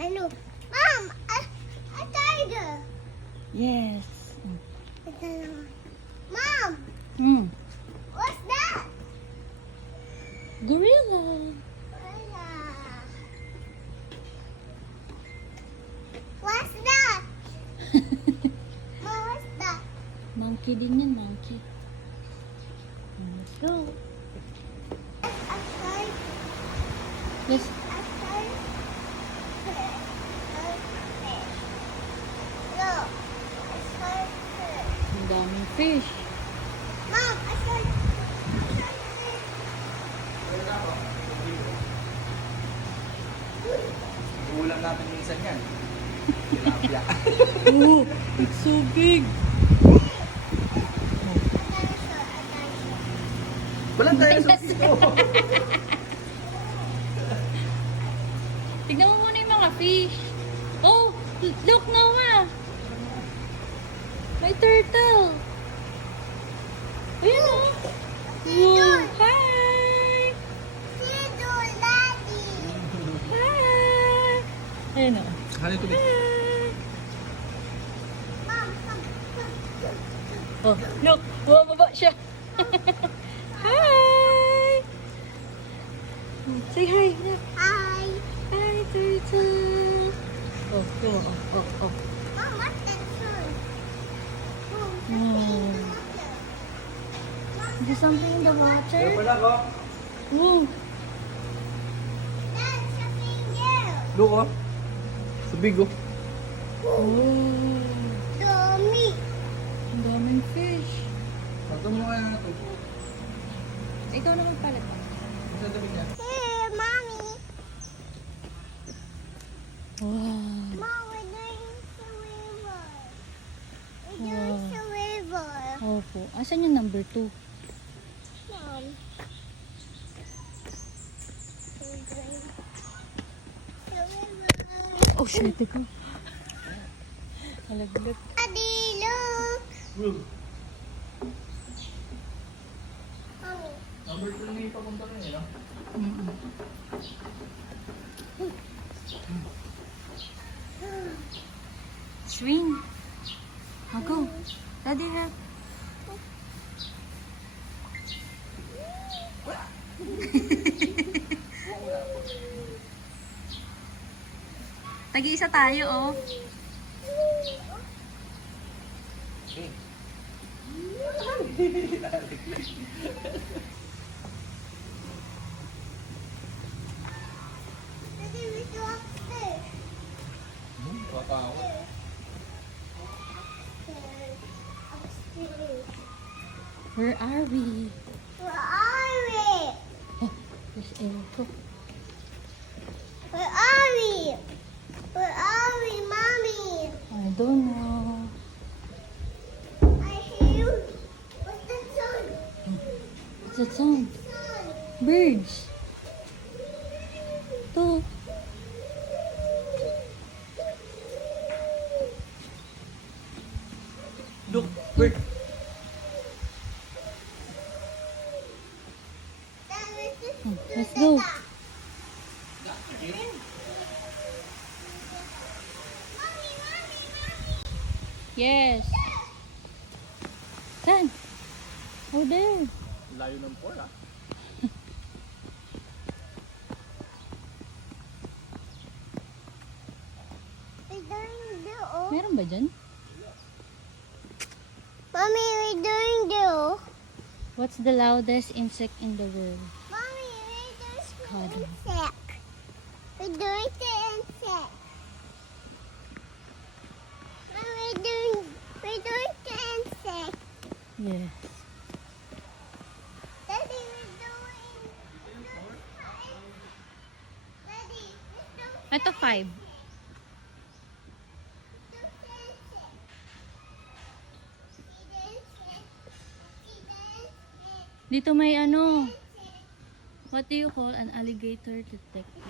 Hello. Mom, a tiger. Yes. Mom, Hmm. what's that? Gorilla. What's that? Mom, what's that? Monkey din yan, monkey. Let's go. A tiger. Yes. A tiger. No, a tiger. Ang daming fish. Mom, a tiger. Ulam natin minsan yan. Tilapia. Oh, it's so big. Walang tayo sa dito. Tignan mo muna yung mga fish. Oh, look, Noah. May turtle. Ayun oh. Wow. Hi. Daddy. Hi. Ayun oh. Ano ito? Hi. Mom, come. Oh, look. Bumaba siya. Hi. Say hi. Look. Hi. Hi, turtle. Oh, yun oh. Oh. Mom, what's that sound? Mom, Hmm. Is there something in the water? pala ko. Oh. That's something there. Look oh. Sa big oh. Oh. Dummy. Ang daming fish. Ito mo kaya na ito. Ikaw naman pala. Sa tabi niya. Hey, mommy. Wow. Mom, we're doing the river. We're doing Wow. the river. Opo. Asan yung number 2? Mom. We're doing the river. Oh, shit. Ikaw. Halaglag. Daddy, look. Mommy. Number 2 na yung papunta rin eh, no? Swing. I'll go. Daddy, help. Tag-iisa tayo, oh. Daddy, we go upstairs. Katakot. Upstairs. Where are we? Where are we? Oh, there's Erico. Where are we? Where are we, mommy? I don't know. I hear you. What's that sound? What's that sound? Sound. Birds. Ito. Look, bird. Let's go. Mommy, mommy. Yes. Saan? Oh, there. Layo ng pool ah. We're doing the O. Meron ba dyan? Mommy, we're doing the O. What's the loudest insect in the world? Mommy, we're doing the Cuddle. insect. We're doing the insect. Mommy, we're doing the insect. Yes. Daddy, we're doing. Daddy, we're doing Ito 5. Dito may ano. What do you call an alligator detective?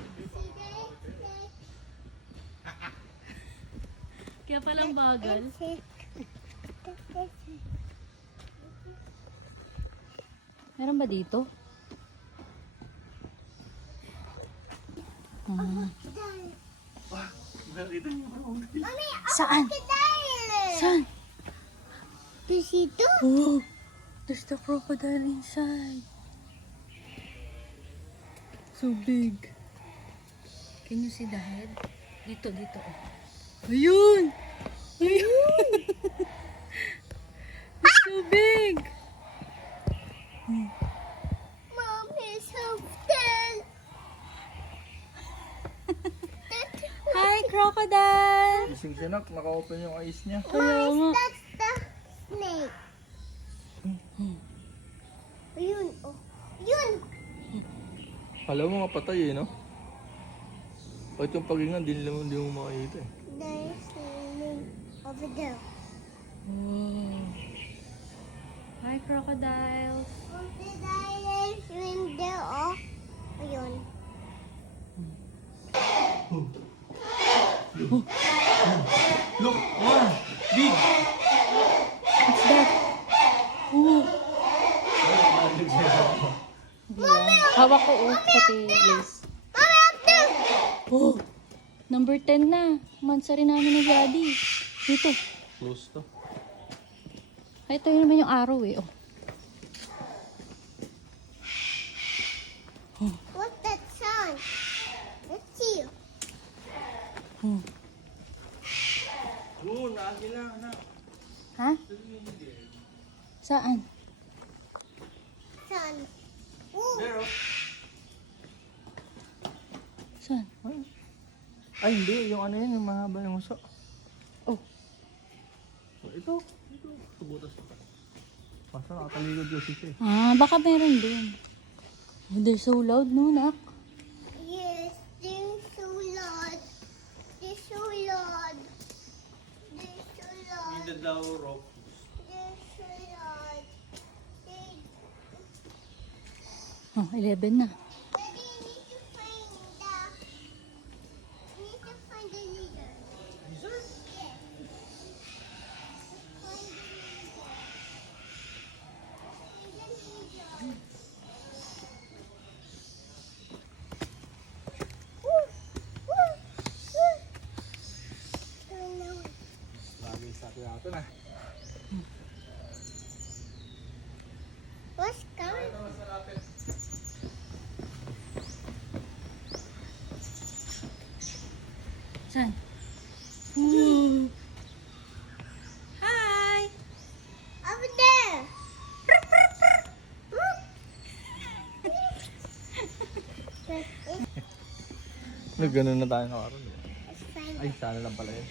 Kaya palang bagal. Meron ba dito? Ah. Mommy, Saan? crocodile. Saan? Dito? Oh, there's the crocodile inside. So big. Can you see the head? Dito. Oh. Ayun! Ayun! It's so big! Mommy, so dead. Hi, crocodile! Gising siya nak, naka-open yung eyes niya. Kaya nga. That's the snake. Ayun, oh. Yun. Kala mo nga patay eh, no? Kahit yung paghinga, di mo makikita eh. There's snake over there. Wow. Hi, crocodiles. Crocodile swim there, oh. Ayun. Look! One! Big! What's that? Oh. Hawak ko, pati lace. Mommy, up there. Oh, number 10 na. Mansari namin ni Daddy. Dito. Close to. Ay, ito yun naman yung araw eh. Oh. What's that sound? Let's see. Hmm. Oo, naagila na. Ha? Saan? Sound. Ooh. There oh. Saan? Ay hindi, yung ano yun, yung mahaba yung uso. Oh. Ito. Subutas. Basta nakataligod yung sisi. Ah, baka meron din. Oh, they're so loud, no, Nak? Yes, they're so loud. They're so loud. They're so loud. Hindi daw rope. They're so loud. They... Oh, 11 na. Daddy, you need to find the... You need to find the leader. Leader? Yes. Find the leader. Find the leader. Woo! Woo! Woo! Turn away. Lagi sa atin natin ah. What's coming? Saan? Ooh. Hi! Over there. Nagganon na tayo nakaroon. Let's find Ay, sana lang pala yun.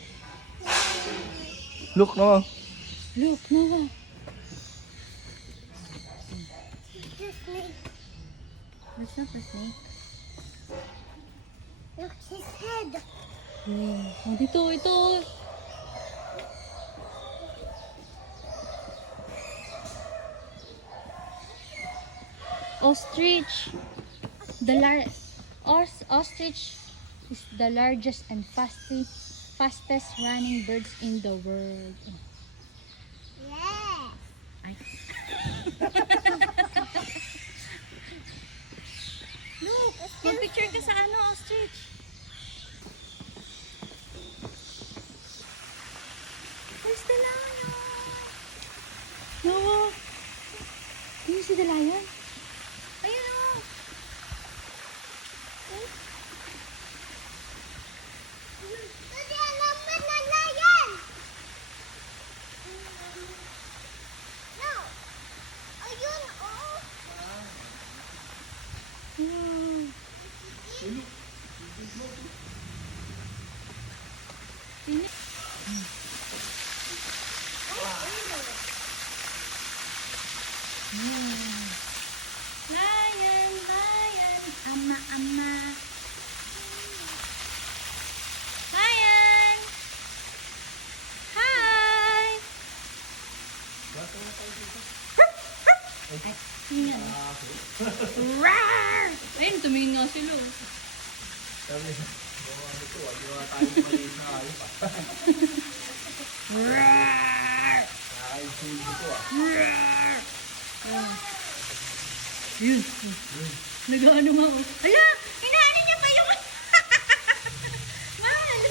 Look no. Look, Noah. the snake. That's not the snake. Look, his head. Oh, dito, ito. Ostrich. Ostrich is the largest and fastest running birds in the world. Yes. Ay. Look, mag-picture ka sa ano, ostrich. Where's the lion? Noah. Can you see the lion? Ayun o. Daddy, alam mo na lion. No. Ayun, oh. Wow. Lion, lion, ama, ama. Lion! Hi! Yan. Rawr! Ayun, tumingin nga sila. Sabi, ano to, wag yung tayo maliit na kayo pa. Rawr! Ay, sulit ko ah. Yun. Nag-ano nga. Ala! Hinahanin niya pa yung... Mahal!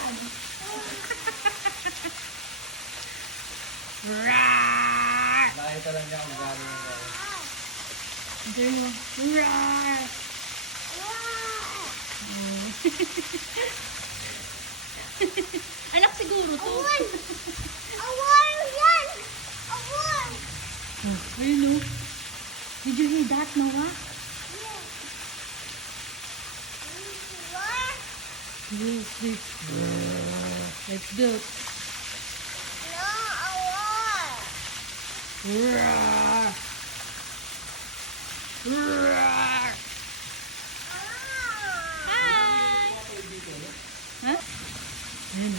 daan. Roar! Nakita lang niya kung gano'n yung Diyan mo. Roar! Anak siguro to. Awan! Awan yan! Awan! Ayun o. Did you hear that, Noah? Yes, yes. Let's go. No, awan! Roar! Roar! Hi! Huh? Ayun o.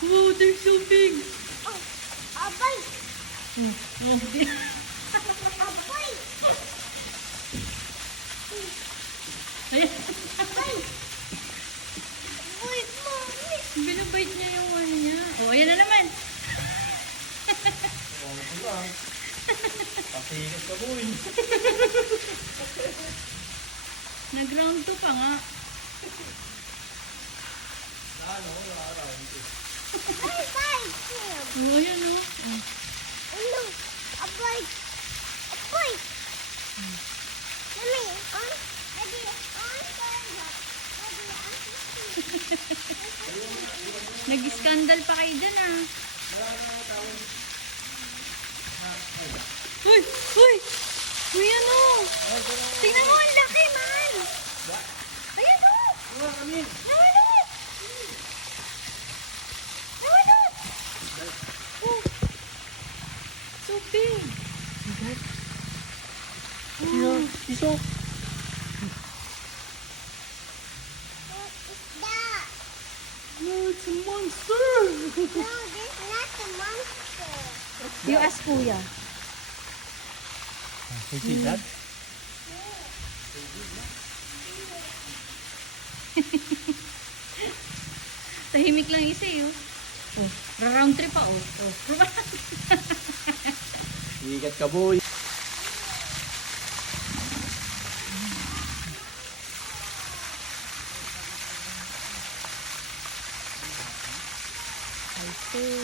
Wow, they're so big. Oh, abay! Oh, Abay! ayan. Abay! Wait, mommy! Binabite niya yung one niya. Oh, ayan na naman. Ito lang. Pasikat ka boy. Nag-round 2 pa nga. Ano? Araw. Ay, bye! Kim! Oh, ayan o. Oh. Ano? Abay! Abay! Mami, on? Daddy, on? Nag-scandal pa kayo dyan ah. Uy! Uy! Uy ano? Tingnan mo, ang laki man! Ayan o! Naman o! Naman o! Oh! So big! Yeah, iso. What is that? No, it's a monster. No, this is not a monster. You ask Kuya. You see that? Tahimik lang isa eh. Oh, round trip pa oh. Oh. Ikat ka boy. I see.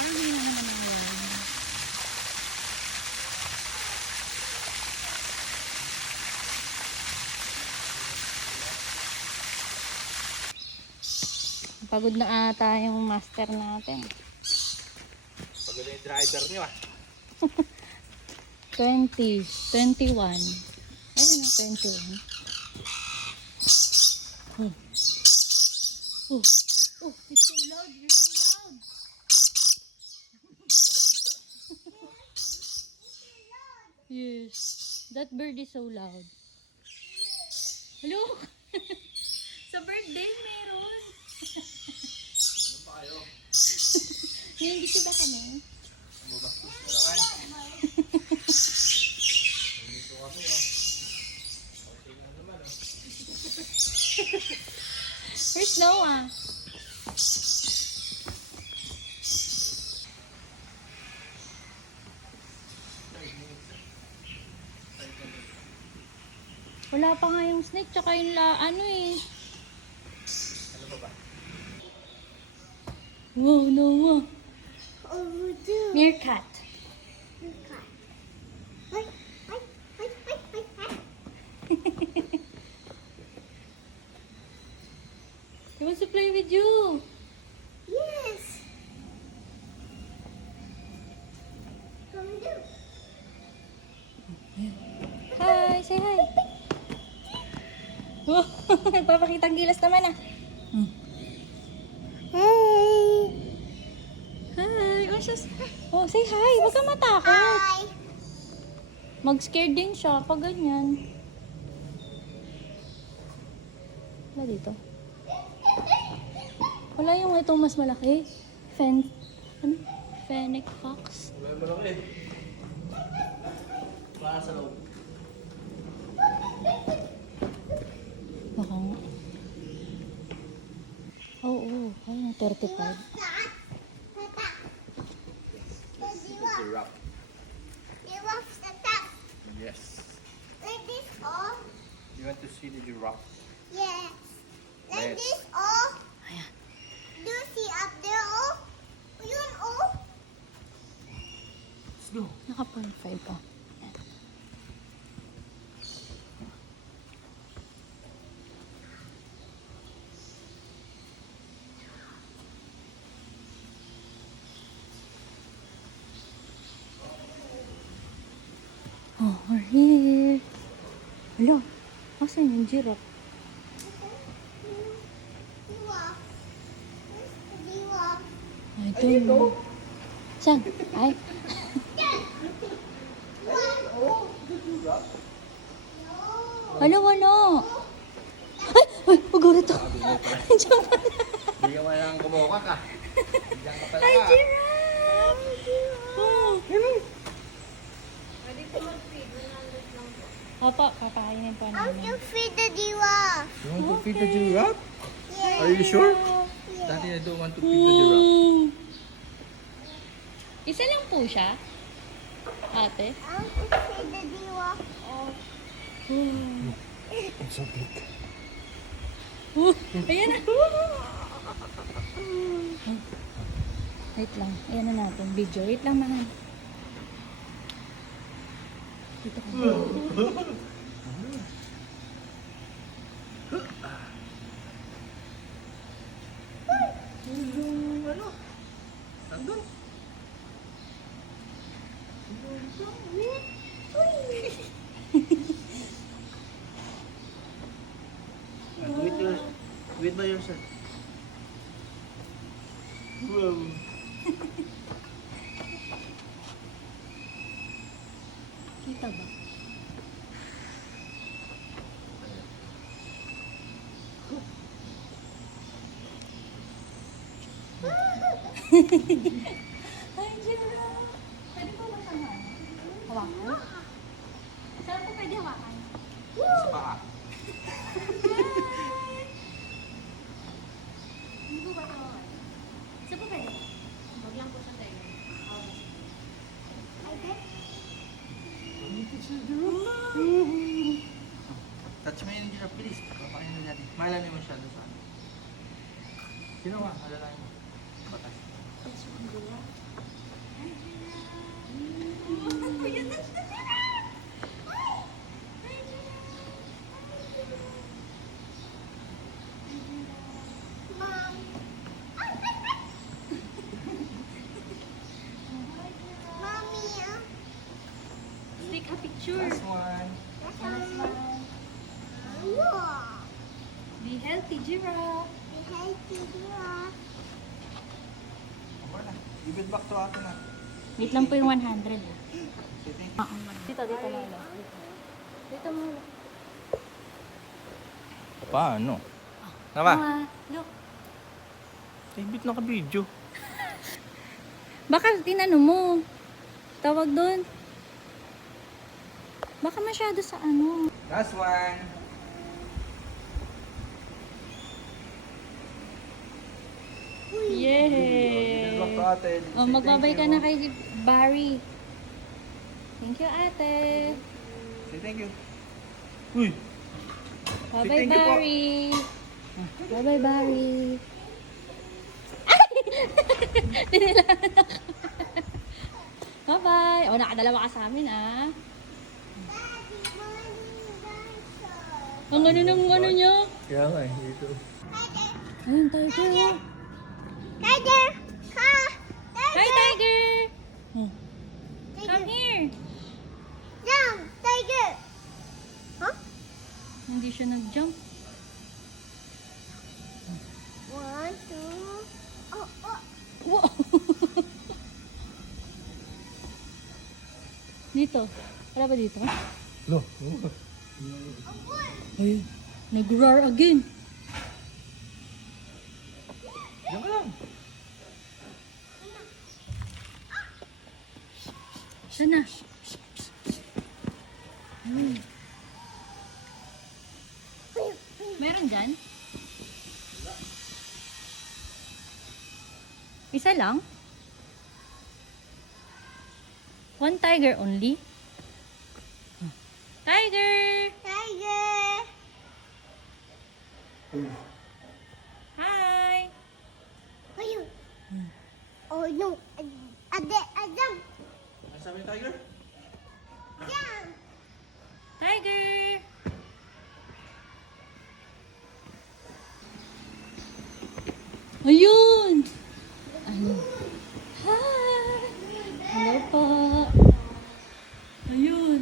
Parang hindi na naman nangyayari. Pagod na ata yung master natin. Pagod yung driver niyo ah. 20, 21. Ayun na, 21. Oh. Oh. Oh, it's so loud. You're so loud. Yes. That bird is so loud. Hello? Sa birthday meron. Ano pa kayo? Hindi ba kami? Ano ba? Wala kayo? Dito kami oh. Okay na naman oh. Where's Noah? Wala pa nga yung snake tsaka yung ano eh. Ano pa ba? Wow, Noah. Over there. Meerkat. Look at. Ay, ay, ay, ay, ay, ay. He wants to play with you. Yes. Come do. Hi, say hi. Oh, nagpapakitang gilas naman ah. Hey. Hi, oh sus. Oh, say hi. Huwag ka matakot. Hi. Mag-scared din siya pag ganyan. Wala dito. Wala yung itong mas malaki. Ano? Fennec fox. Wala mo lang eh. Para sa loob. Baka nga. Oo, ayun, 35. That. The Giraffe. giraffe's the top. Yes. Like this all. You want to see the giraffe? Yes. Like Yes. this all. Ayan. Do you see up there all? Yun all. Let's go. Naka 0.5 pa. Ayan. Oh, we're here. Hala, asan yung giraffe? Giraffe. Where's the giraffe? I don't know. Saan? Ay. Hala, wala. Ay, ay, magulat ako. Diyan pala. Hindi ka malang kumuha ka. Diyan ka pala Ay, ka. giraffe! Oh, hello. Opo, kakainin po How namin. to feed the giraffe? You want to feed the giraffe? Yeah. Are you sure? Daddy, I don't want to feed the giraffe. Ooh. Isa lang po siya, ate. How to feed the giraffe? It's so big. Ayan na. Wait lang. Ayan na natin. Video. Wait lang naman. Dito ka. Nandun. Wait by yourself. Wow. Kita ba? Ay, giraffe! Pwede po ba siyang hawakan? Saan po pwede hawakan? Sa paa. Hindi po ba ito hawakan? Saan po pwede? Huwag lang po siya tayo. Touch mo yung giraffe, please. Papakain na natin. Malami masyado sa ano. Sino ka? Alalain mo. Batas. Mom. Mommy, Take a picture. Last one. Wow. Be healthy, giraffe. The healthy giraffe. Okay na. Give it back to ate na. Wait lang po yung 100. Say thank you. Dito, dito lalo. Dito muna. Paano? Nama, Look. ibit na ka-video. Baka tinano mo. Tawag doon. Baka masyado sa ano. Last one. Give it back to Yay! ate. Oh, Say magbabay thank ka you. na kay Barry. Thank you, ate. Say thank you. Uy! Bye-bye, thank you po. Barry. Bye-bye, Barry. Dinilaan ako. Bye-bye. O, nakadalawa ka sa amin, ah. Daddy, mommy, dinosaur. Ang ano ng ano niya. Kaya nga eh, dito. Ayun, tiger. Tiger! Ha! Hi, tiger. Oh, Tiger! come here. Jump! Tiger! Huh? Hindi siya nag-jump. 1, 2... Oh, oh! Wow. Dito. Wala ba dito? Lo. Ayun. Nag-roar again. Diyan ka lang. Siya na. Meron dyan? Isa lang? One tiger only? Tiger! Tiger. Hi! Ayun. Oh no. Adam. Ano sabi ni Tiger? Adam. Tiger! Ayun! Ayun. Hi! Hello po. Ayun.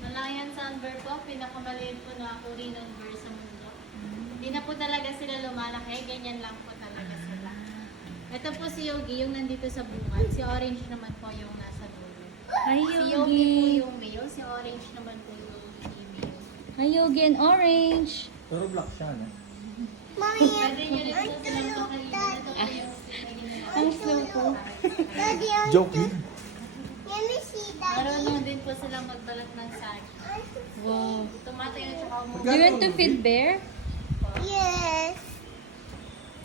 Malayan Sunbird po, pinakamaliit po na uri ng bird sa mundo. Hindi na po talaga sila lumalaki, ganyan lang po talaga sila. Ito po si Yogi, yung nandito sa bungad. Si Orange naman po yung nasa dulo. Hi, Si Yogi po Yogi. yung male, si Orange naman po yung female. Hi, Yogi and Orange. Pero black siya, no? Mommy, Pwede nyo rin po silang pakainin. Ito po yung Ang slow po. Daddy, ang Joke. Let me see that. marunong din po silang magbalat ng sag. Wow. Tumatay at saka Do you want to feed bear? Yes.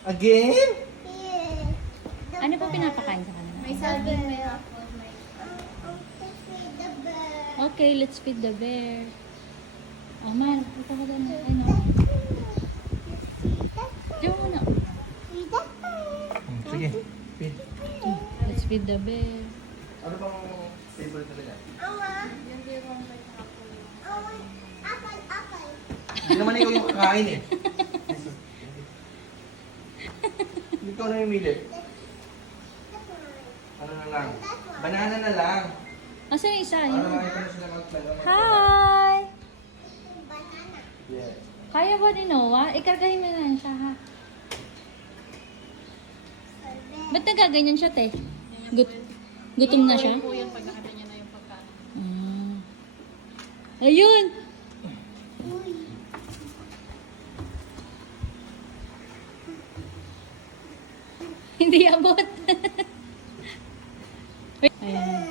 Again? Yes. Ano po pinapakain sa kanila? may saging, may hapon, may... The bird. Okay, let's feed the bear. Oh, man. Punta ka doon. Ay, no. Diyan mo na. Sige. Feed. Let's feed the bear. Ano bang favorite nila? Yung dirong may hapon. Apple. Hindi naman ikaw yung kakain eh. Ikaw na yung mili. Ano na lang? Banana na lang. Asan yung isa? Para Yun. makita mo sila magdalawa. Hi! Banana. Yes. Kaya ba ni Noah? Ikargahin mo na siya, ha? Ba't nagaganyan siya, te? Gutom na siya? Po yan pag nakita niya na yung pagkain. Ah. Ayun! Hindi abot. Wait. Ayan.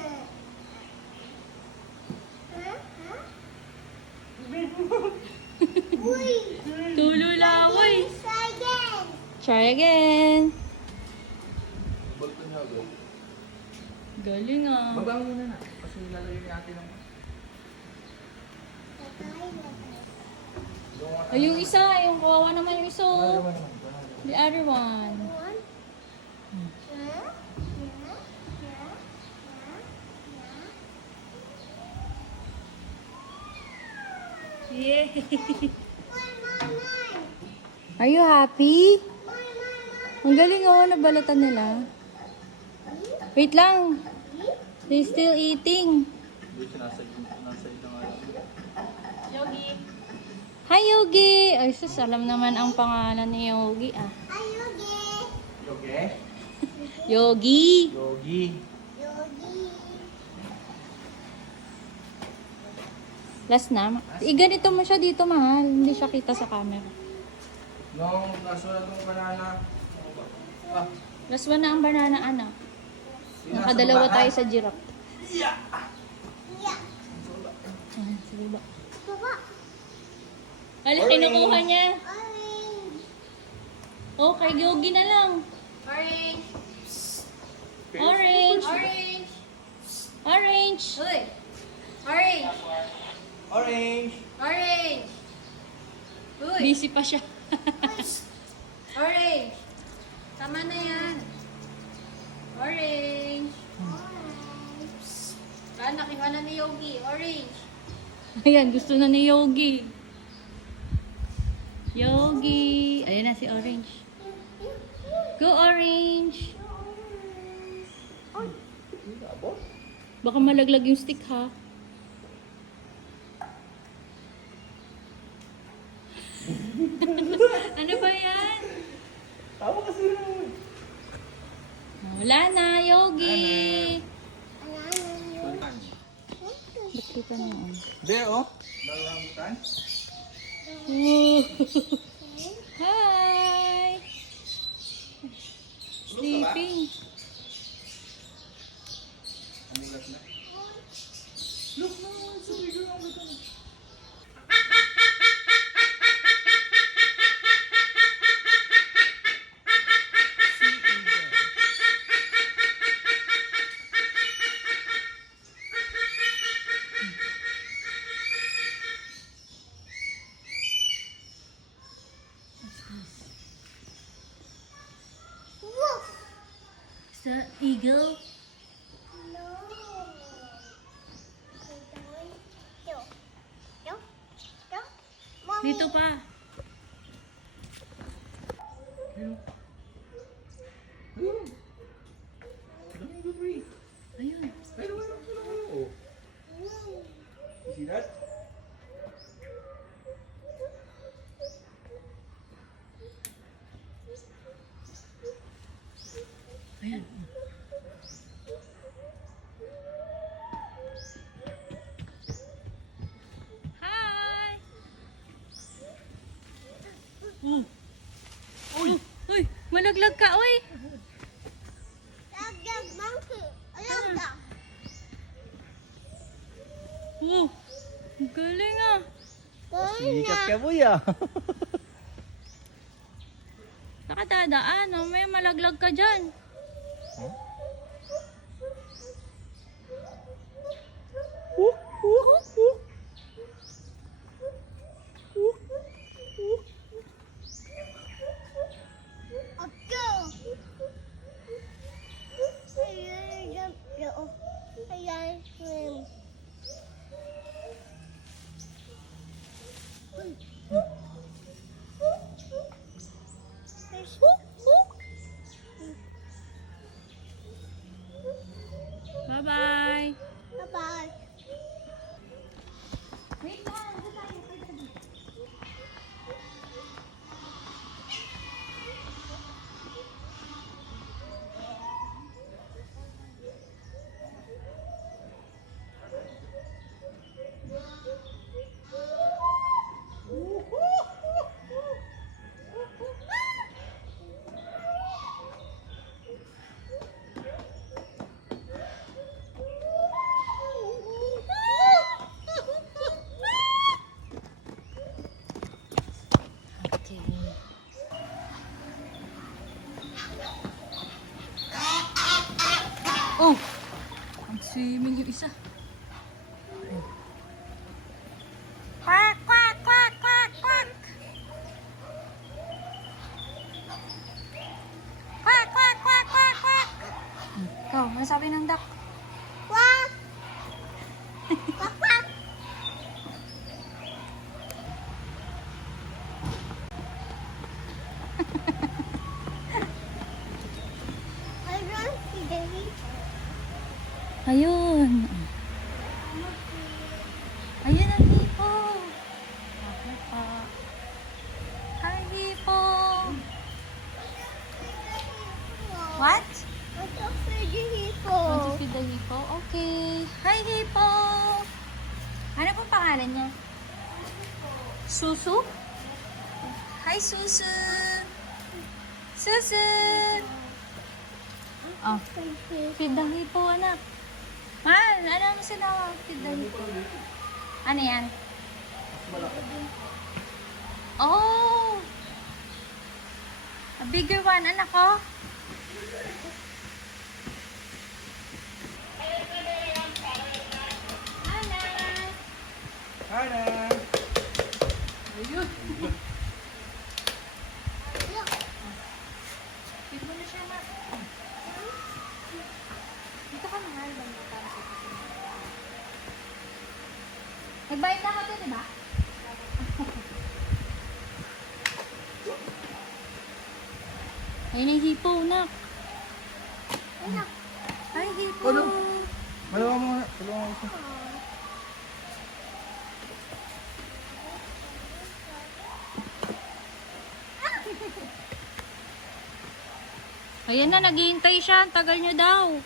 Uy. Tulo laway. Try again. Try again. Bulto niya agad. Galing ah. Babang muna na. Kasi lalagyan ni ate ng... Ay, yung isa, yung kawawa naman yung isa. Ano oh. naman naman? Banana. The other one. Yay! Are you happy? Ang galing oh, nabalatan nila. Wait lang. They still eating. Hindi siya nasa ito nga lang. Yogi, Hi, Yogi! Ay, sus, alam naman ang pangalan ni Yogi ah. Okay? Yogi! Yogi. Last na. Ganito mo siya dito, mahal. Hindi siya kita sa camera. Nung nasulat ng banana. Ah, Last one na ang banana, anak. yun nasa Nakadalawa baba, tayo ha? sa giraffe. Yeah! Ah, sa baba. Ala, Orange. kinukuha niya. Oh, kay Yogi na lang. orange, Orange! orange, Orange! uy, orange, Orange! orange, uy, Busy pa siya. orange, tama na yan, orange, nakiha na ni Yogi, orange, Ayan, gusto na ni Yogi. Yogi! Ayan na si Orange. Go, Orange! Baka malaglag yung stick, ha? Ano ba yan? Tawa kasi naman. Wala na, Yogi! Kita niyo. Bear, oh. Dalamutan. Hi! Sleeping. Amulat na. Look no, it's a bigger orangutan. Woof. Is that eagle? No. Yo. Yo. Yo. Mommy. Dito pa. Ayun. Ayun. Daming debris. Ayun. Ayun. Oh. You see that? Ayan. Hi! Uy! Uy! Malaglag ka, uy! Dog, monkey. Alam ka. Ang galing ah! Sikat ka, buya. Saka dadaan, oh. May malaglag ka dyan. Ako. Ayan, jump. Yo. Ayan, swim. Fish. Bye-bye! Bye-bye. Wait lang! Ito tayo. Okay. Oh! Ang swimming yung isa. Quack, quack, quack, quack, quack! Quack, quack, quack, quack, quack! Ikaw, ano sabi ng duck? Quack. Quack, quack. I don't see the hippo. Ayun. Ayun ang hipo. Okay pa. Hi, hipo. What? I don't see the hippo. Want to feed the hippo? Okay. Hi, hippo. Ano pong pangalan niya? Susu? Hi, Susu. Susu. Oh, feed the hippo, anak. Man, ano mo sinawa? Feed the hippo. Ano yan? Oh! A bigger one, anak, oh. Hi, Nan. Ayun. Feed mo na siya, anak. Dito ka na, mahal. Nagbayad na ako to, di ba? Ayun ang hipo, nak. Ay, hipo. Ano? Malawa mo nga. Malawa mo ito. Ayan na, naghihintay siya. Ang tagal niyo daw.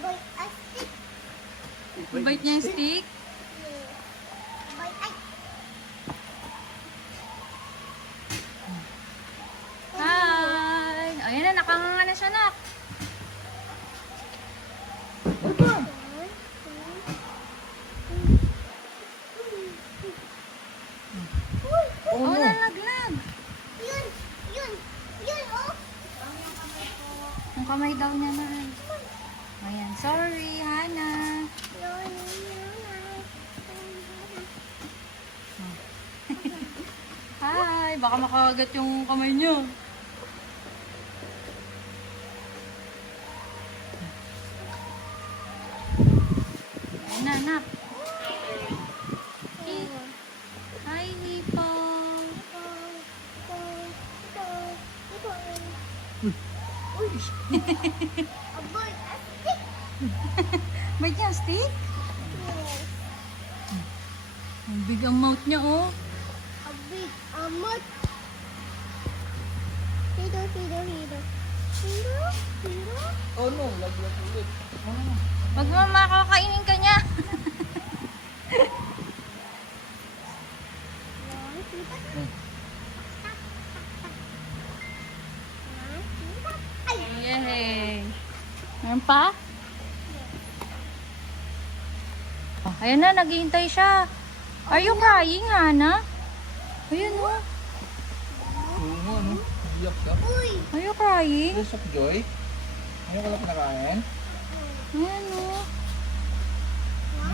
Boy, asik. Bait niya yung stick. Boy, ay. Hi! Ayan na, nakanganga na siya, nak. Oh, Oh, no. nalaglag. Yun, yun, yun, oh. Ang kamay daw niya na. Ayan, sorry, Hana. Yun, Hi! Baka makagat yung kamay niyo. Ayan na, anak. Hi, Nipo. Boy, asik. Bait niya ang stick? Yes. Ang big ang mouth niya, oh. A big amot. Hiro, hiro, hiro. Hiro, hiro. Oh no, laglag ulit. Wag mo makakainin ka niya. Yay! Meron pa? Oh, ayan na, naghihintay siya. Are you crying, Hana? Ayan, oh. Oo nga, no? Iyak ka. Uy! Are you crying? Tears of joy. Ayaw ka lang pinakain. Ayan, oh.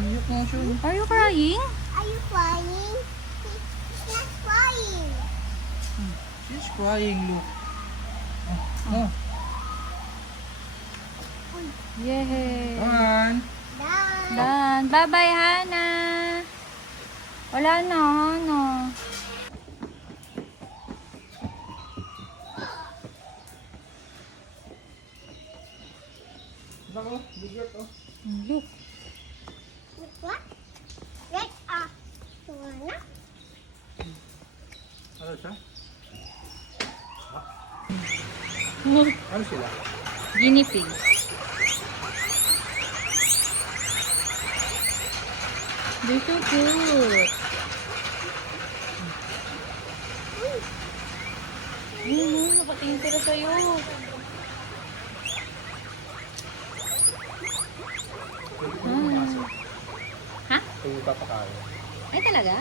Iyak nga siya. no? Are you crying? Are you crying? He's not crying. She's crying, look. Oh, Yay! come on. Done. Done. Bye-bye, Hana. Wala na, Hana. Bako, bigat oh. Look. What? Red wanna? Ano siya? Ano sila? Guinea pig. They're so cute. Ayun, nakatingin sila sa'yo. Ha? Pwede papakain. Ay, talaga?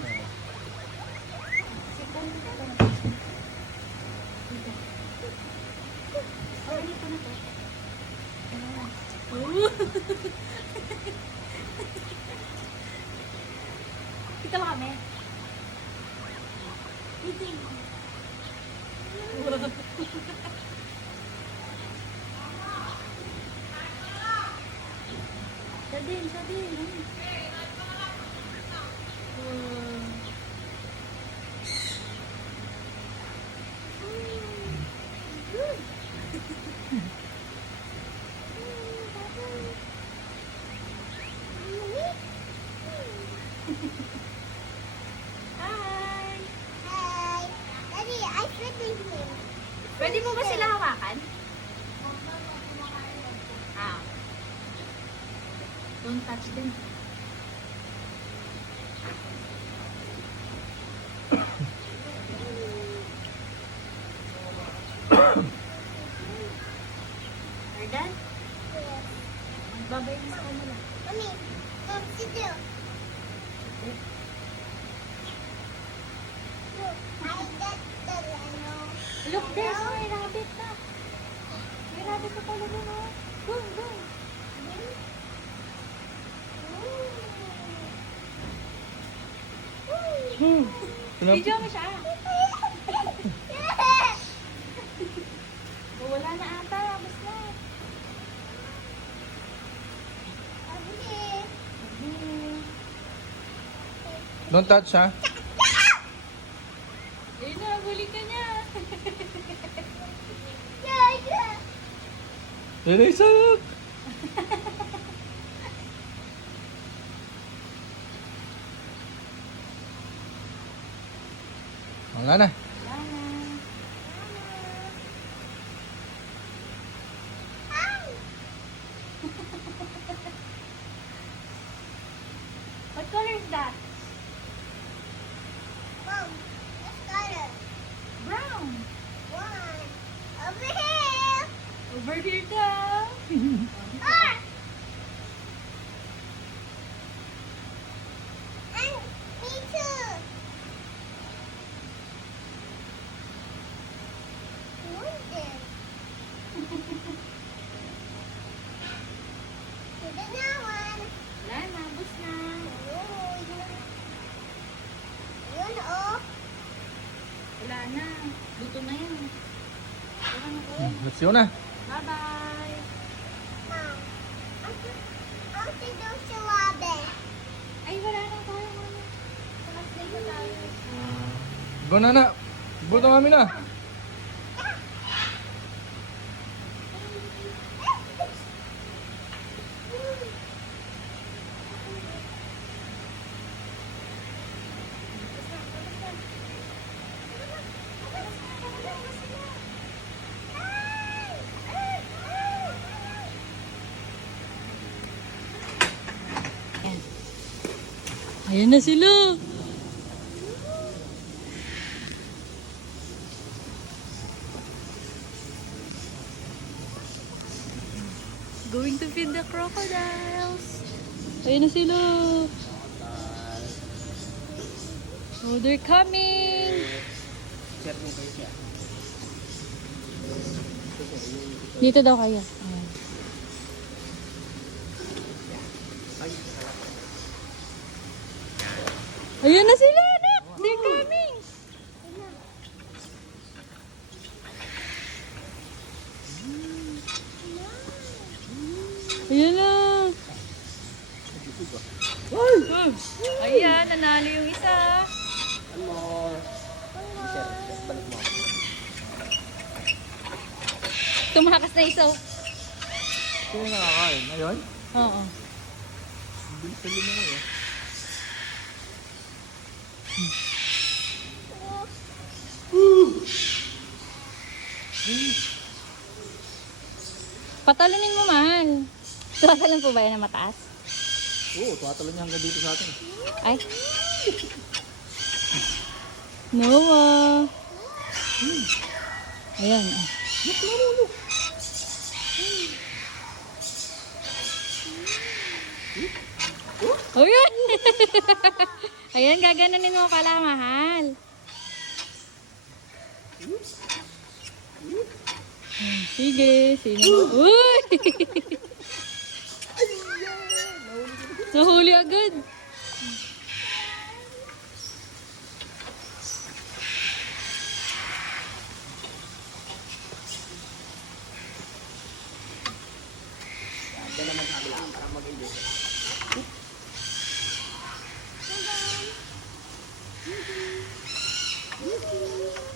Kita mo kami. Siya din, siya din. Hi! Hi. Daddy, I fit with him. Pwede mo ba sila hawakan? Ah. Don't touch them. Are done? Magbabay na sa kanila. Mommy, come sit down. Look, I got the yellow. Look, there's my rabbit na. May rabbit na pala doon, oh. Doon, doon. Video mo siya. Oh, wala na ata. Abos na. Don't touch ha. Ayun na, huli ka niya. Yan ay sarap. Wala na. Wala na. that? Mom, let's got it. Brown. One. Over here. Over here daw. Ah! And me too. What's this? To the now one. Wala na, bus na. Oh, yun oh. Wala na. Luto na yan. Wala na ko. Let's go na. Bye-bye. Mom, ang daw si Wabe. Ay, wala na tayo. Mama. Last day na tayo. Go na na. Buto kami na. Ayan na sila. Going to feed the crocodiles. Ayan na sila. Oh, they're coming. Dito daw kayo. Ayan. Ayan na sila, anak! They're coming! Ayan na! Ayan, nanalo yung isa. Tumakas na isa. Sino yung nakakain? Ayun? Oo. Bilis sa lima mo eh. Patalunin mo, mahal. Tumatalon po ba yan na mataas? Oo, tuwatalo niya hanggang dito sa atin. Ay. Noah. Ayan. Oh, yun. Ayan, gaganunin mo pala, mahal. Sige, sino? Uy! Nahuli agad.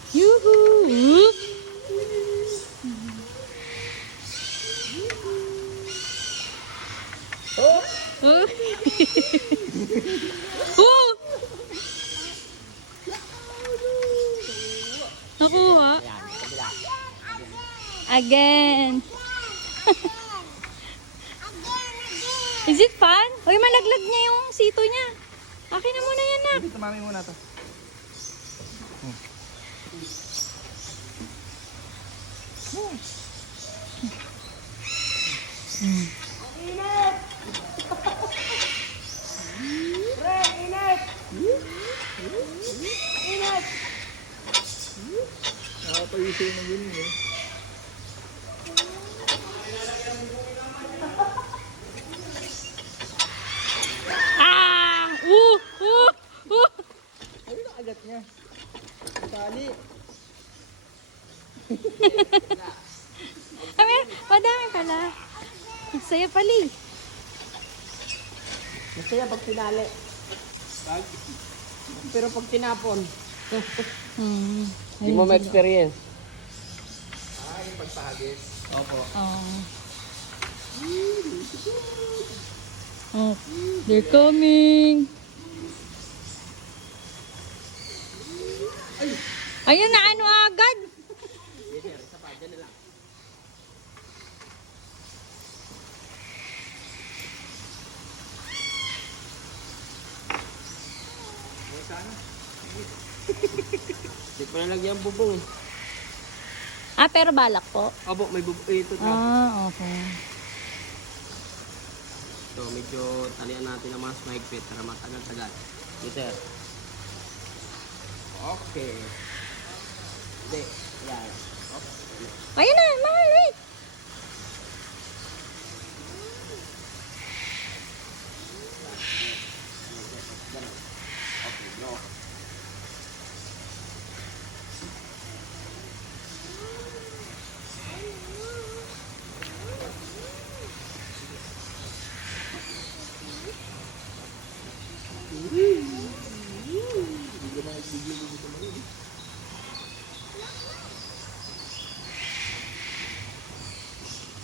Yuhu! Whoop! Oh! Oh! Nakuha. Again. Is it fun? Uy, malaglag niya yung sito niya. Akin na muna yan, nak. Dito, mami muna to. Nakapayusin na yun eh. Ah! Ano na agat niya? Tali. Kami, madami pala. Ang saya pala eh. Masaya pag tinali. Pero pag tinapon, hindi mo ma-experience. Yung pagpahagis. Opo. Oh, they're coming. Ayun na, ano agad? ano. Hindi pa nalagyan ang bubong. Ah, pero balak po. Opo, may bubong. Ito na. Okay. So, medyo talian natin ang mga mahigpit para matagal-tagal. Yes, sir. Okay. Hindi. Yan. Okay. Ayun na, mahal, wait. Okay, no.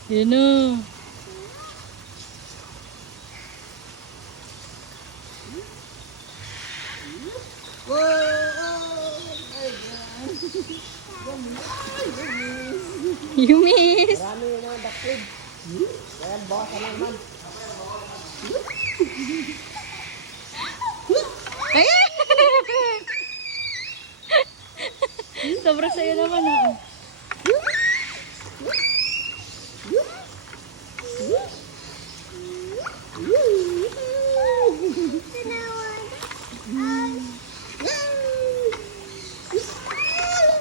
Yun na. You miss. Marami yung mga dakwid. Kaya baka ka naman. Ayan! Sobrang sayo naman ako.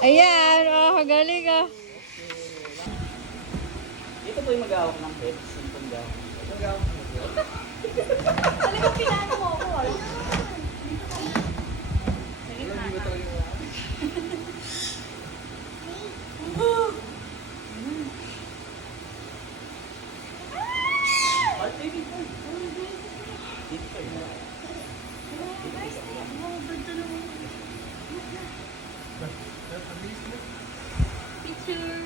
Ayan, kagaling ah. Dito po yung mag-awak ng pet. Simpong daw. Talagang pinano mo ako. Picture.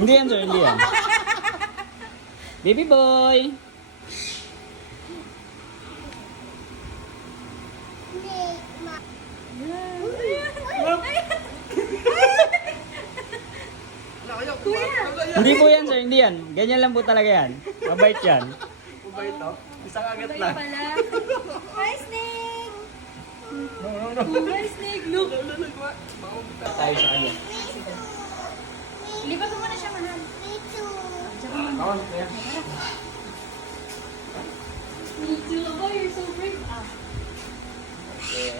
Hindi yan, sir. Hindi yan. Baby boy. Hindi po yan, sir. Hindi yan. Ganyan lang po talaga yan. Mabait yan. Mabait to. Isang agad Bye lang. pala. Hi, Snake! No. Hi, Snake! Look! Tayo sa kanya. Lipat mo muna siya, mahal. Kawan, kaya. Me too. Aba, you're so brave. Ah, Okay.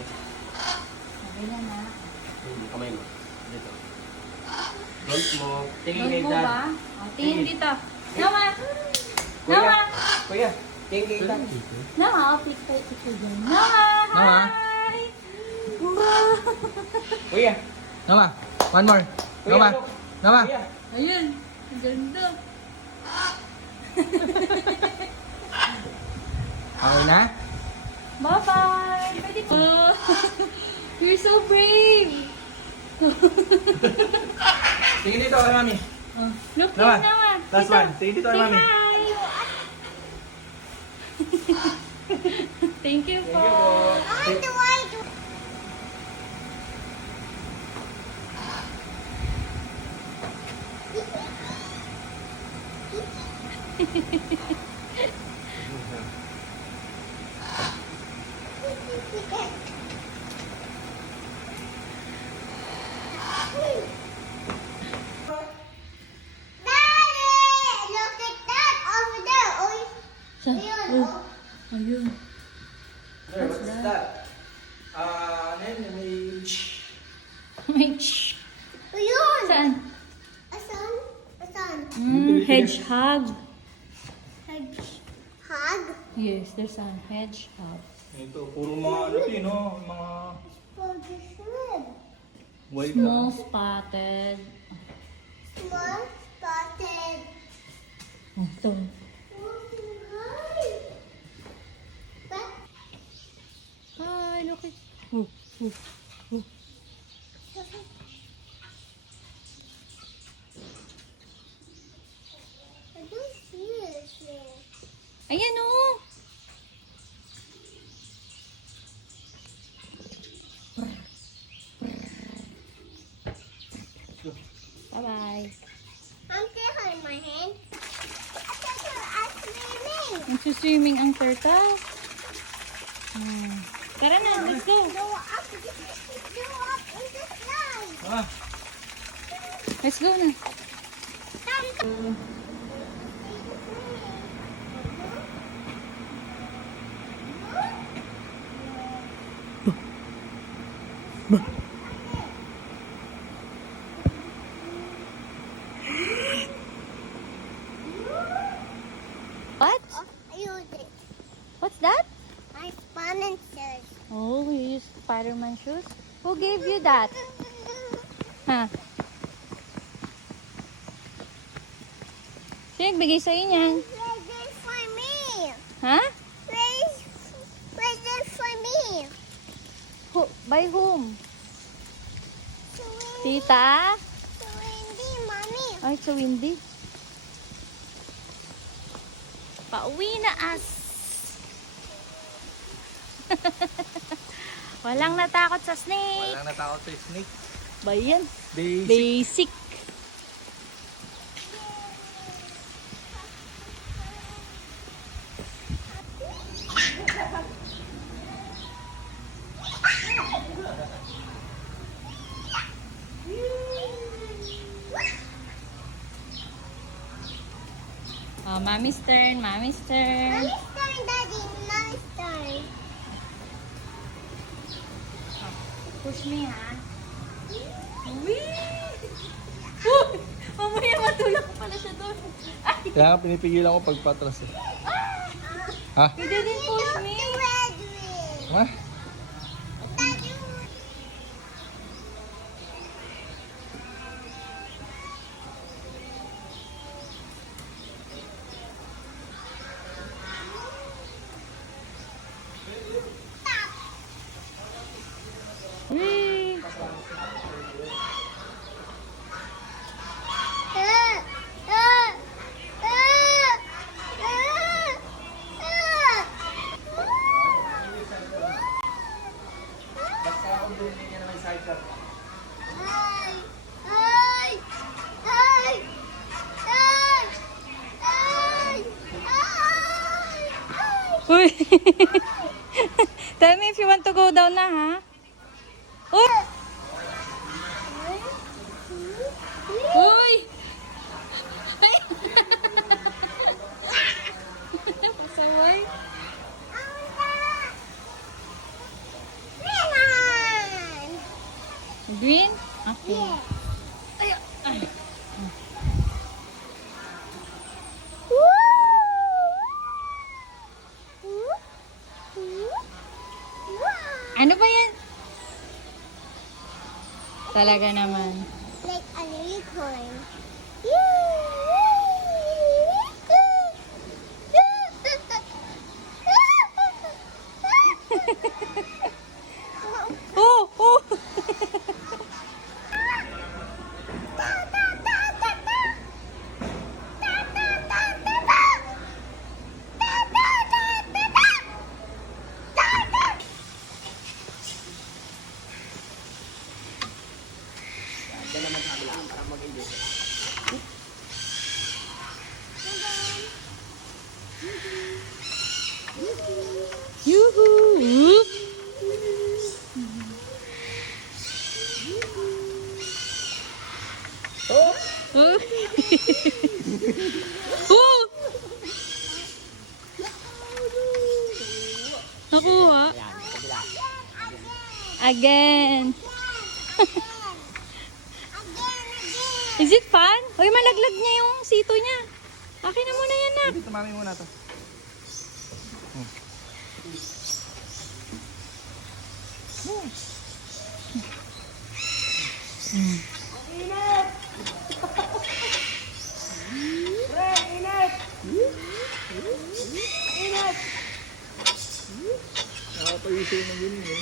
okay na na. Kamay mo. Dito. Don't mo. Tingin Don't kay mo dad. ba? O, tingin dito. Nama! Kuya. Nama! Kuya. Tingin kay dad. Nama, I'll take the picture dyan. Nama! Nama. Hi! Wow! Kuya. Nama, one more. Kuya, Nama, look. Nama. Kuya. Ayun! Ang ganda! Okay na? Bye-bye! Pwede po! You're so brave! Tingin dito kay mami. Oh, look Nama, here naman! last Dito. one. Tingin dito kay Say mami. hi! Thank you po! Saan? Oh, ayun. There, what's that? Ano yun? May... May shh. Saan? Hedgehog. Yes, there's a hedgehog. Ito, puro mga ano yun, no? Mga... White Small spotted. Oh, ito. Hi, look at... Oh, oh, oh. Ayan oh! Bye-bye. Nagsuswimming ang turtle. Tara na, let's go. Go up in the slide. Ah, Let's go na. What? I use it. What's that? My sponsors. Oh, you use Spider-Man shoes? Who gave you that? Ha? Sino nagbigay sa'yo niyan? Present for me. Ha? Present for me. By whom? To Wendy. Tita? To Wendy, mommy. Ay, so windy. Pauwi na as. Walang natakot sa snake. walang natakot sa snake. Ba yan? Basic. Basic. Oh, mommy's turn, mommy's turn. Mommy's turn, Daddy. Mommy's turn. Push me, ha? Wee! Uy! Mamaya matulak pala siya doon. Ay! Kaya nga pinipigilan ko pagpatras eh. Ha? You didn't push me. The red wing. Ha? Daddy. Wee! Uy! Tell me if you want to go down na, ha? Uy! Uy! Pasaway. Green? Okay. Ay, ay. Ano ba yan? Talaga naman. Like a unicorn. Oh! Oh! Diyan naman sa kabila para mag-enjoy. Yoo-hoo! Whoop! Oh! Oh! Oh! Nakuha. Yan, sa kabila. Again. Is it fun? Uy, malaglag niya yung sito niya. Akin na muna yan, nak. Dito, mami muna to. Nakapayusin ng yun eh.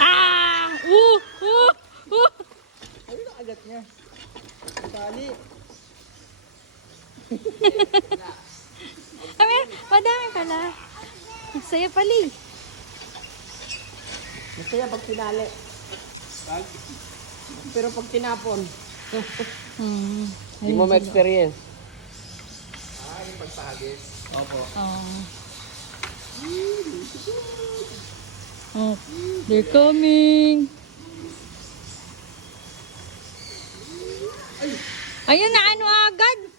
Ah! Ano na agat niya? Tali. Kami, madami pala. Ang saya pala eh. Masaya pag tinali. Pero pag tinapon, Hindi mo ma-experience. Opo. Oh, they're coming. Ayun na, ano agad?